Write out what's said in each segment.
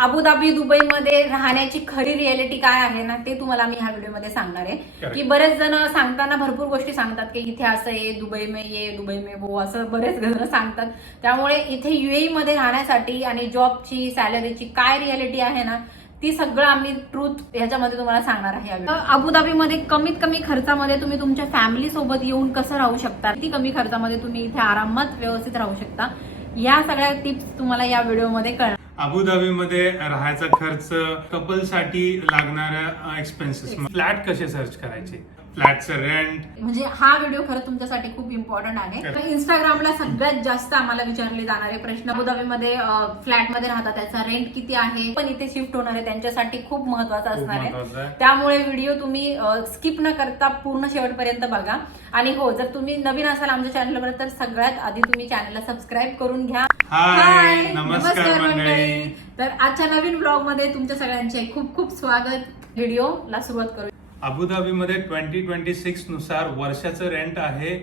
Abu Dhabi दुबईमध्ये राहण्याची खरी रियालिटी काय आहे ना ते तुम्हाला मी ह्या व्हिडिओमध्ये सांगणार आहे की बरेच जण सांगताना भरपूर गोष्टी सांगतात की इथे असं आहे, दुबई में ये, दुबई में वो, असं बरेच जण सांगतात. त्यामुळे इथे युएई मध्ये राहण्यासाठी आणि जॉबची सॅलरीची काय रियालिटी आहे ना ती सगळं आम्ही ट्रूथ ह्याच्यामध्ये तुम्हाला सांगणार आहे. अबुधाबीमध्ये कमीत कमी खर्चामध्ये तुम्ही तुमच्या फॅमिली सोबत येऊन कसं राहू शकता, किती कमी खर्चामध्ये तुम्ही इथे आरामात व्यवस्थित राहू शकता, या सगळ्या टिप्स तुम्हाला या व्हिडिओमध्ये कळणार. अबुधाबीमध्ये राहायचा खर्च, कपलसाठी लागणाऱ्या एक्सपेन्सेस, फ्लॅट कसे सर्च करायचे, फ्लॅटचं रेंट, म्हणजे हा व्हिडिओ खरं तुमच्यासाठी खूप इम्पॉर्टंट आहे. इंस्टाग्रामला सगळ्यात जास्त आम्हाला विचारले जाणारे प्रश्न, अबुधाबीमध्ये फ्लॅटमध्ये राहतात त्याचा रेंट किती आहे, पण इथे शिफ्ट होणार आहे त्यांच्यासाठी खूप महत्वाचा असणार आहे. त्यामुळे व्हिडिओ तुम्ही स्किप न करता पूर्ण शेवटपर्यंत बघा. आणि हो, जर तुम्ही नवीन असाल आमच्या चॅनलवर तर सगळ्यात आधी तुम्ही चॅनलला सबस्क्राईब करून घ्या. हाय, नमस्कार मंडळी. तर आजच्या नवीन ब्लॉग मध्ये तुमच्या सगळ्यांचे खूप खूप स्वागत. व्हिडिओला सुरुवात करू. अबुधाबीमध्ये 2026 नुसार वर्षाचं रेंट आहे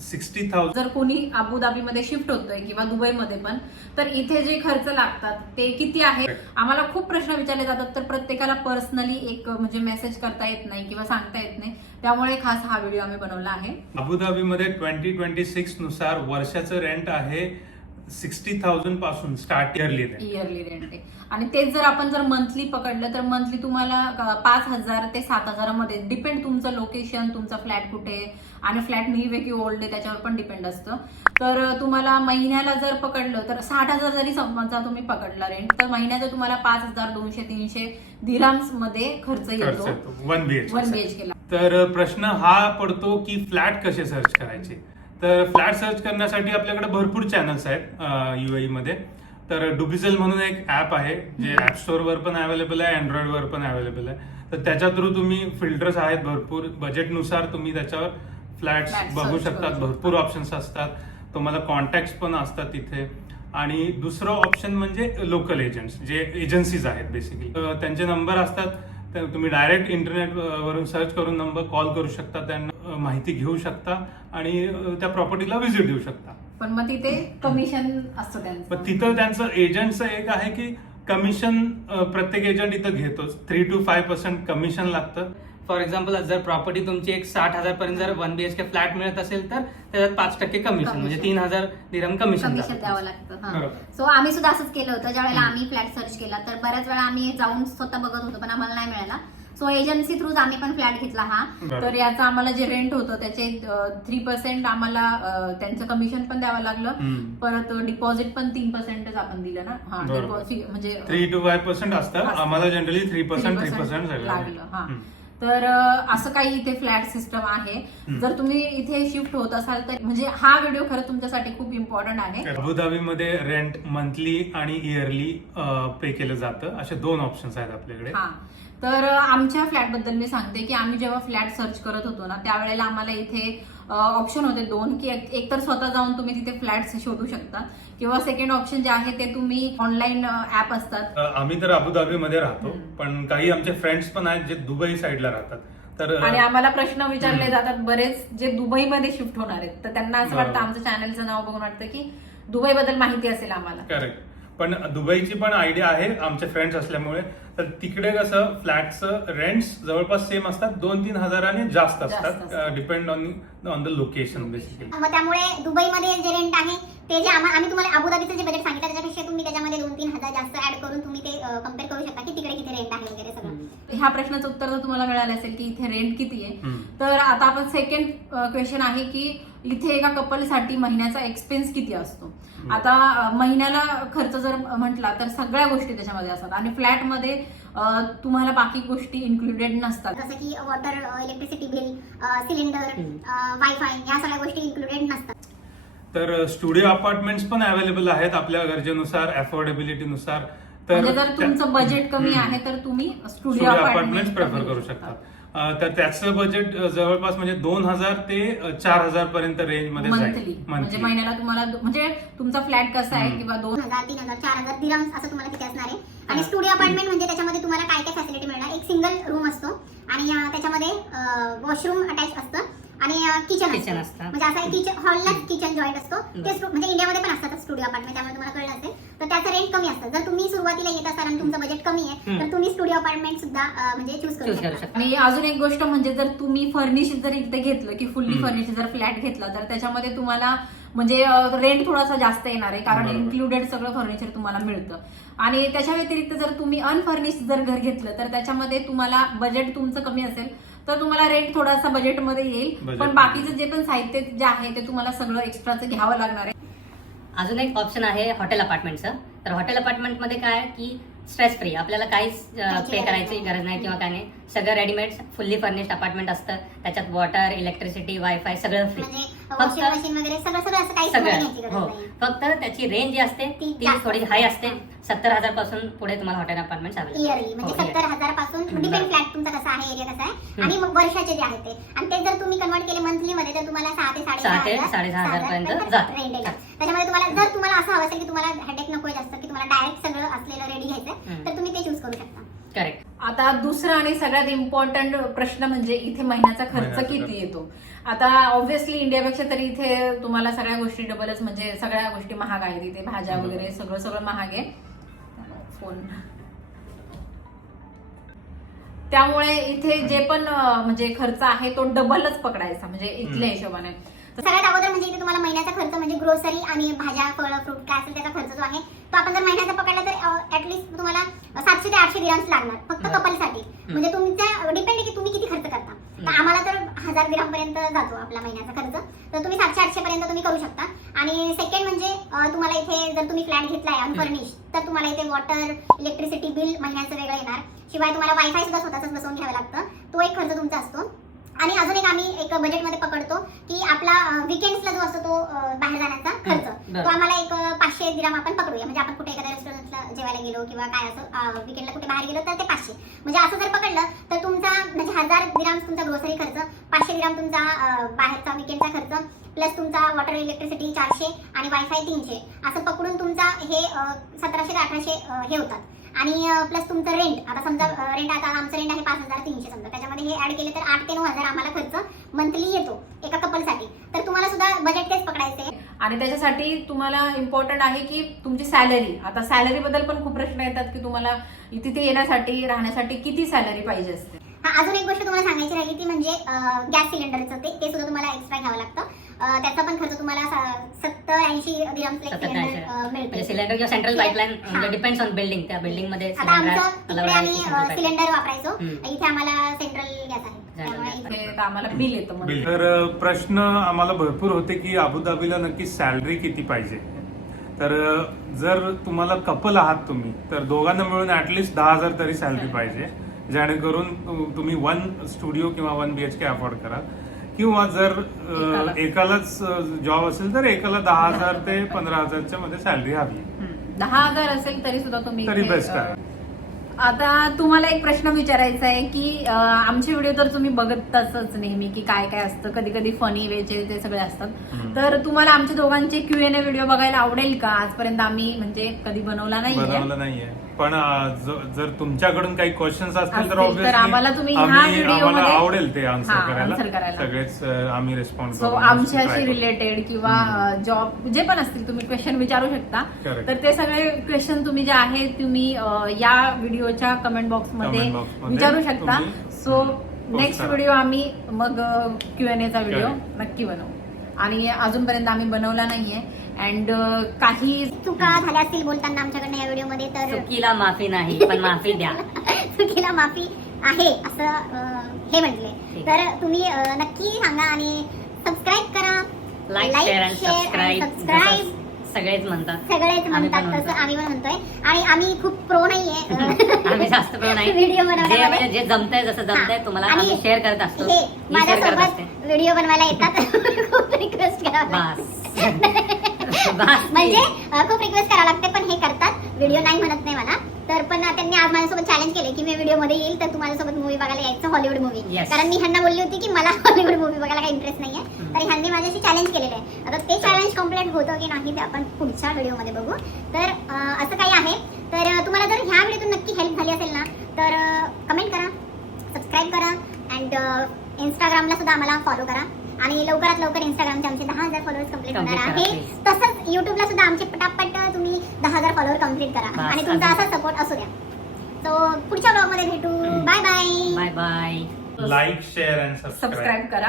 60,000. जर कोणी अबुधाबीमध्ये शिफ्ट होतोय किंवा दुबईमध्ये पण, तर इथे जे खर्च लागतात ते किती आहे. आम्हाला खूप प्रश्न विचारले जातात, तर प्रत्येकाला पर्सनली एक म्हणजे मेसेज करता येत नाही किंवा सांगता येत नाही. त्यामुळे खास हा व्हिडिओ आम्ही बनवला आहे. अबुधाबीमध्ये 2026 नुसार वर्षाचं रेंट आहे 60,000 पासून स्टार्ट इयरली रेंट आहे. आणि तेच जर आपण मंथली पकडलं तर मंथली तुम्हाला 5,000 ते 7,000 मध्ये डिपेंड, तुमचं लोकेशन, तुमचा फ्लॅट कुठे आणि फ्लॅट न्यू आहे की ओल्ड आहे त्याच्यावर पण डिपेंड असतं. तर तुम्हाला महिन्याला जर पकडलं तर 60,000 जरी समजा तुम्ही पकडला रेंट, तर महिन्याचा तुम्हाला 5,200-300 दिराम्स मध्ये खर्च येतो 1 BHK ला. तर प्रश्न हा पडतो की फ्लॅट कसे सर्च करायचे. तर फ्लॅट सर्च करण्यासाठी आपल्याकडे भरपूर चॅनल्स आहेत युएई मध्ये. तर डुबिझल म्हणून एक ऍप आहे जे ऍप स्टोअर वर पण अवेलेबल आहे, अँड्रॉइड वर पण अवेलेबल आहे. तर त्याच्या थ्रू तुम्ही फिल्टर्स आहेत भरपूर, बजेटनुसार तुम्ही त्याच्यावर फ्लॅट्स बघू शकतात. भरपूर ऑप्शन्स असतात, तुम्हाला कॉन्टॅक्ट पण असतात तिथे. आणि दुसरं ऑप्शन म्हणजे लोकल एजंट्स, जे एजन्सीज आहेत बेसिकली, त्यांचे नंबर असतात. तर तुम्ही डायरेक्ट इंटरनेट वरून सर्च करून नंबर कॉल करू शकता, त्यांना माहिती घेऊ शकता आणि त्या प्रॉपर्टीला व्हिजिट देऊ शकता. पण मग तिथे कमिशन असतं त्यांचं. पण तिथं त्यांचं एजंटचं एक आहे की कमिशन प्रत्येक एजंट इथं घेतोच, 3 to 5% कमिशन लागतं. फॉर एक्झाम्पल जर प्रॉपर्टी तुमची एक 60,000 पर्यंत जर 1 BHK फ्लॅट मिळत असेल तर त्याच्यात 5% कमिशन, म्हणजे 3,000 दिरहम कमिशन द्यावं लागतं. सो आम्ही सुद्धा असंच केलं होतं. ज्यावेळेला आम्ही फ्लॅट सर्च केला तर बऱ्याच वेळा आम्ही जाऊन स्वतः बघत होतो पण आम्हाला नाही मिळाला. सो एजन्सी थ्रूच आम्ही पण फ्लॅट घेतला हा. तर याचा आम्हाला जे रेंट होतं त्याचे 3% आम्हाला त्यांचं कमिशन पण द्यावं लागलं. परत डिपॉझिट पण 3% आपण दिलं ना. म्हणजे 3 to 5% असतं. आम्हाला जनरली 3% लागलं. तर असं काही इथे फ्लॅट सिस्टम आहे. जर तुम्ही इथे शिफ्ट होत असाल तर म्हणजे हा व्हिडिओ खरं तुमच्यासाठी खूप इम्पॉर्टंट आहे. अबुधाबीमध्ये रेंट मंथली आणि इयरली पे केलं जातं. असे 2 ऑप्शन्स आहेत आपल्याकडे. तर आमच्या फ्लॅट बद्दल मी सांगते की आम्ही जेव्हा फ्लॅट सर्च करत होतो ना त्यावेळेला आम्हाला इथे ऑप्शन होते 2, की एक तर स्वतः जाऊन तुम्ही तिथे फ्लॅट शोधू शकता किंवा सेकंड ऑप्शन जे आहे ते तुम्ही ऑनलाईन ऍप असतात. आम्ही तर अबुधाबीमध्ये राहतो, पण काही आमचे फ्रेंड्स पण आहेत जे दुबई साईडला राहतात. तर आणि आम्हाला प्रश्न विचारले जातात बरेच जे दुबईमध्ये शिफ्ट होणार आहेत, तर त्यांना असं वाटतं आमच्या चॅनलचं नाव बघून वाटतं की दुबई बद्दल माहिती असेल आम्हाला. करेक्ट. पण दुबईची पण आयडिया आहे आमचे फ्रेंड्स असल्यामुळे. तर तिकडे कसं फ्लॅटचं रेंट्स जवळपास सेम असतात, 2-3 हजारांनी जास्त असतात, depend on the location basically. मग त्यामुळे दुबईमध्ये जे रेंट आहे ते जे आम्ही तुम्हाला अबुधाबीचं जे बजेट सांगितलं त्याच्यापेक्षा तुम्ही त्याच्यामध्ये 2-3 हजार जास्त ऍड करून तुम्ही ते कम्पेअर करू शकता की तिकडे किती रेंट आहे वगैरे सगळं. ह्या प्रश्नाचं उत्तर जर तुम्हाला मिळालं असेल की इथे रेंट किती आहे, तर आता आपण सेकंड क्वेश्चन आहे की इथे एका कपलसाठी महिन्याचा एक्सपेन्स किती असतो. आता महिन्याला खर्च जर म्हटला तर सगळ्या गोष्टी त्याच्यामध्ये असतात आणि फ्लॅटमध्ये तुम्हाला बाकी गोष्टी इन्क्लुडेड नसतात. जसं की water, electricity bill, cylinder, wifi, या सगळ्या गोष्टी इन्क्लुडेड नसतात. तर स्टुडिओ अपार्टमेंट्स पण अवेलेबल आहेत आपल्या गरजेनुसार, अफोर्डेबिलिटीनुसार. तर जर तुमचं बजेट कमी आहे तर तुम्ही स्टुडिओ अपार्टमेंट प्रेफर करू शकता. तर त्याचं बजेट जवळपास म्हणजे 2,000 ते 4,000 पर्यंत रेंज मध्ये मंथली. म्हणजे महिन्याला तुम्हाला म्हणजे तुमचा फ्लॅट कसा आहे किंवा 2,000, 3,000, 4,000 दिरम्स असं तुम्हाला तिथे असणार आहे. आणि स्टुडिओ अपार्टमेंट म्हणजे त्याच्यामध्ये तुम्हाला काय काय फॅसिलिटी मिळणार. एक सिंगल रूम असतो आणि त्याच्यामध्ये वॉशरूम अटॅच असतं आणि किचन Kitchen असतं असतं. म्हणजे असं किचन हॉललाच किचन जॉईंट असतो ते म्हणजे इंडियामध्ये पण असतात स्टुडिओ अपार्टमेंट त्यामुळे तुम्हाला कळलं असेल तर त्याचं रेंट कमी असतं जर तुम्ही सुरुवातीला येत असाल आणि तुमचं बजेट कमी आहे तर तुम्ही स्टुडिओ अपार्टमेंट सुद्धा म्हणजे चूज करू चूज करू शकता शकता. आणि अजून एक गोष्ट म्हणजे जर तुम्ही फर्निशिंग जर इथे घेतलं की फुल्ली फर्निशिंग जर फ्लॅट घेतला तर त्याच्यामध्ये तुम्हाला म्हणजे रेंट थोडासा जास्त येणार आहे कारण बरोबर. इन्क्लुडेड सगळं फर्निचर तुम्हाला मिळतं आणि त्याच्या व्यतिरिक्त जर तुम्ही अनफर्निश्ड जर घर घेतलं तर त्याच्यामध्ये तुम्हाला बजेट तुमचं कमी असेल तर तुम्हाला रेंट थोडासा बजेटमध्ये येईल Budget पण बाकीचं जे पण साहित्य जे आहे ते तुम्हाला सगळं एक्स्ट्राचं घ्यावं लागणार आहे. अजून एक ऑप्शन आहे हॉटेल अपार्टमेंटचं. तर हॉटेल अपार्टमेंटमध्ये काय आहे की स्ट्रेस फ्री, आपल्याला काहीच पे करायची गरज नाही किंवा काय नाही, सगळं रेडीमेड फुल्ली फर्निश्ड अपार्टमेंट असतं. त्याच्यात वॉटर, इलेक्ट्रिसिटी, वायफाय सगळं फ्री. म्हणजे फक्त वॉशिंग मशीन वगैरे सगळं सगळं असं काही घ्यायची सगळं गरज हो. नाही फक्त त्याची रेंज जी असते ती ती जास्त थोडी असते. हाय असते. 70,000 पासून पुढे तुम्हाला हॉटेल अपार्टमेंट चालू इयरली म्हणजे 70,000 पासून डिपेंड फ्लॅट तुमचा कसा आहे एरिया कसा आहे आणि मग वर्षाचे जे आहे ते आणि ते जर तुम्ही कन्वर्ट केले मंथली मध्ये तर तुम्हाला 6 ते 6,500 पर्यंत जातं. रेंट येईल. त्याच्यामध्ये तुम्हाला जर तुम्हाला असं हवं असेल की तुम्हाला हेडेक नकोय जास्त की तुम्हाला डायरेक्ट सगळं असलेलं रेडी घ्यायचं तर तुम्ही ते चूज करू शकता. करेक्ट. आता दुसरा आणि सगळ्यात इम्पॉर्टंट प्रश्न म्हणजे इथे महिन्याचा खर्च महिन्याचा किती खर्च. येतो. आता ऑब्व्हियसली इंडियापेक्षा तरी इथे तुम्हाला सगळ्या गोष्टी डबलच म्हणजे सगळ्या गोष्टी महाग आहेत इथे भाज्या वगैरे सगळं महाग आहे. फोन त्यामुळे इथे जे पण म्हणजे खर्च आहे तो डबलच पकडायचा म्हणजे इथल्या हिशोबाने. सगळ्यात अगोदर म्हणजे इथे तुम्हाला महिन्याचा खर्च म्हणजे ग्रोसरी आणि भाज्या फळं फ्रूट काय असेल त्याचा खर्च जो आहे तो आपण जर महिन्याचा पकडला तर ऍटलीस्ट तुम्हाला 700 ते 800 दिराम्स लागणार फक्त कपलसाठी. म्हणजे तुमच्या डिपेंड आहे की तुम्ही किती खर्च करता. तर आम्हाला तर 1000 दिराम पर्यंत जातो आपला महिन्याचा खर्च. तर तुम्ही 700-800 पर्यंत तुम्ही करू शकता. आणि सेकंड म्हणजे तुम्हाला इथे जर तुम्ही फ्लॅट घेतलाय अनफर्निश तर तुम्हाला इथे वॉटर इलेक्ट्रिसिटी बिल महिन्याचं वेगळं येणार. शिवाय तुम्हाला वायफाय सुद्धा स्वतःच बसवून घ्यावं लागतं. तो एक खर्च तुमचा असतो. आणि अजून एक आम्ही एक बजेटमध्ये पकडतो की आपला विकेंड्सला जो असतो तो बाहेर जाण्याचा खर्च तो आम्हाला एक 500 दिराम आपण पकडूया. म्हणजे आपण कुठे एखाद्या रेस्टॉरंटला जेवायला गेलो किंवा काय असं विकेंडला कुठे बाहेर गेलो तर ते 500. म्हणजे असं जर पकडलं तर तुमचा म्हणजे 1000 दिराम तुमचा ग्रोसरी खर्च, 500 दिराम तुमचा बाहेरचा विकेंडचा खर्च प्लस तुमचा वॉटर इलेक्ट्रिसिटी 400 आणि वायफाय 300 असं पकडून तुमचा हे 1700 ते 1800 हे होतात. आणि प्लस तुमचं रेंट आता समजा रेंट आता आमचं रेंट आहे 5,300 समजा त्याच्यामध्ये हे ऍड केले तर 8 ते 9,000 आम्हाला खर्च मंथली येतो एका कपलसाठी. तर तुम्हाला सुद्धा बजेट तेच पकडायचे. आणि त्याच्यासाठी तुम्हाला इम्पॉर्टंट आहे की तुमची सॅलरी. आता सॅलरी बद्दल पण खूप प्रश्न येतात की तुम्हाला तिथे येण्यासाठी राहण्यासाठी किती सॅलरी पाहिजे असते. हा अजून एक गोष्ट तुम्हाला सांगायची राहिली ती म्हणजे गॅस सिलेंडरचं ते सुद्धा तुम्हाला एक्स्ट्रा घ्यावं लागतं. त्याचा पण खर्च तुम्हाला 70-80 दिरहम्स सिलेंडर मिळतो. सिलेंडर किंवा सेंट्रल पाईपलाईन म्हणजे डिपेंड्स ऑन बिल्डिंग. त्या बिल्डिंग मध्ये आता आमचं तिकडे आम्ही सिलेंडर वापरायचो. इथे आम्हाला सेंट्रल गॅस आहे त्यामुळे इथे तर आम्हाला बिल येतं म्हणजे. बिल. तर प्रश्न आम्हाला भरपूर होते की अबुधाबीला नक्की सॅलरी किती पाहिजे. तर जर तुम्हाला कपल आहात तुम्ही तर दोघांना मिळून ऍटलिस्ट 10,000 तरी सॅलरी पाहिजे जेणेकरून तुम्ही 1 स्टुडिओ किंवा 1 BHK अफोर्ड कराल. किंवा जर एकालाच जॉब असेल तर एकाला 10,000 ते 15,000च्या मध्ये सॅलरी हवी. 10,000 असेल तरी सुद्धा तुम्ही तरी इथे, बेस्ट आहे. आता तुम्हाला एक प्रश्न विचारायचा आहे की आमचे व्हिडिओ तर तुम्ही बघतच नेहमी की काय काय असतं, कधी कधी फनी वेचे ते सगळे असतात. तर तुम्हाला आमच्या दोघांचे Q&A व्हिडिओ बघायला आवडेल का? आजपर्यंत आम्ही म्हणजे कधी बनवला नाहीये. पण जर तुमच्याकडून काही क्वेश्चन्स असतील तर असतील तर आम्हाला तुम्ही ह्या व्हिडिओमध्ये आम्हाला आवडेल ते आन्सर answer करायला. करायला. सगळेच आम्ही रिस्पॉन्ड सो आमच्याशी रिलेटेड किंवा जॉब जे पण असतील तुम्ही क्वेश्चन विचारू शकता. Correct. तर ते सगळे क्वेश्चन तुम्ही जे आहेत तुम्ही या व्हिडिओच्या कमेंट बॉक्समध्ये Comment box मध्ये विचारू शकता. तुम्ही सो post नेक्स्ट करा. व्हिडिओ आम्ही मग Q&Aचा व्हिडिओ Correct. नक्की बनवू. आणि अजूनपर्यंत आम्ही बनवला नाहीये. अँड काही चुका झाल्या असतील बोलताना आमच्याकडनं या व्हिडिओमध्ये तर चुकीला माफी नाही पण माफी द्या. चुकीला माफी आहे असं हे म्हटले तर तुम्ही नक्की सांगा आणि सबस्क्राईब करा. लाईक शेअर आणि सबस्क्राईब सगळेच म्हणतात. सगळेच आम्ही म्हणतात पण तसं म्हणतो. आम्ही पण म्हणतोय. आणि आम्ही खूप प्रो नाहीये आम्ही जास्त पण नाही. व्हिडिओ जे बनवण्यामध्ये. म्हणजे जे जमतंय जसं जमतंय तुम्हाला आणि आम्ही शेअर करत असतो. हे मी शेअर करत माझ्यासोबत असते. व्हिडिओ बनवायला येतात खूप रिक्वेस्ट करा. बस म्हणजे खूप रिक्वेस्ट करावं लागते पण हे करतात. व्हिडिओ नाही म्हणत नाही मला. तर पण त्यांनी आज माझ्यासोबत चॅलेंज केले की मी व्हिडिओ मध्ये येईल तर तू माझ्यासोबत मूवी बघायला यायचं हॉलिवूड मूवी. Yes. कारण मी ह्यांना बोलली होती की मला हॉलिवूड मूवी बघायला काही इंटरेस्ट नाहीये. तर ह्यांनी माझ्याशी चॅलेंज केलेलं आहे. आता ते चॅलेंज कम्प्लीट होतं की नाही ते आपण पुढच्या व्हिडिओमध्ये बघू. तर असं काही आहे. तर तुम्हाला जर ह्या व्हिडिओतून नक्की हेल्प झाली असेल ना तर कमेंट करा, सबस्क्राईब करा अँड इंस्टाग्रामला सुद्धा आम्हाला फॉलो करा. आणि लवकरात लवकर इंस्टाग्रामचे आमचे 10,000 फॉलोअर्स कंप्लीट होणार Complete करा, आहे. तसंच युट्यूबला सुद्धा आमचे पटापट तुम्ही 10,000 फॉलोअर कंप्लीट करा बस, आणि तुमचा अजून. असा सपोर्ट असू द्या. तो पुढच्या ब्लॉग मध्ये भेटू. Bye bye. Bye bye. Like share and subscribe subscribe करा.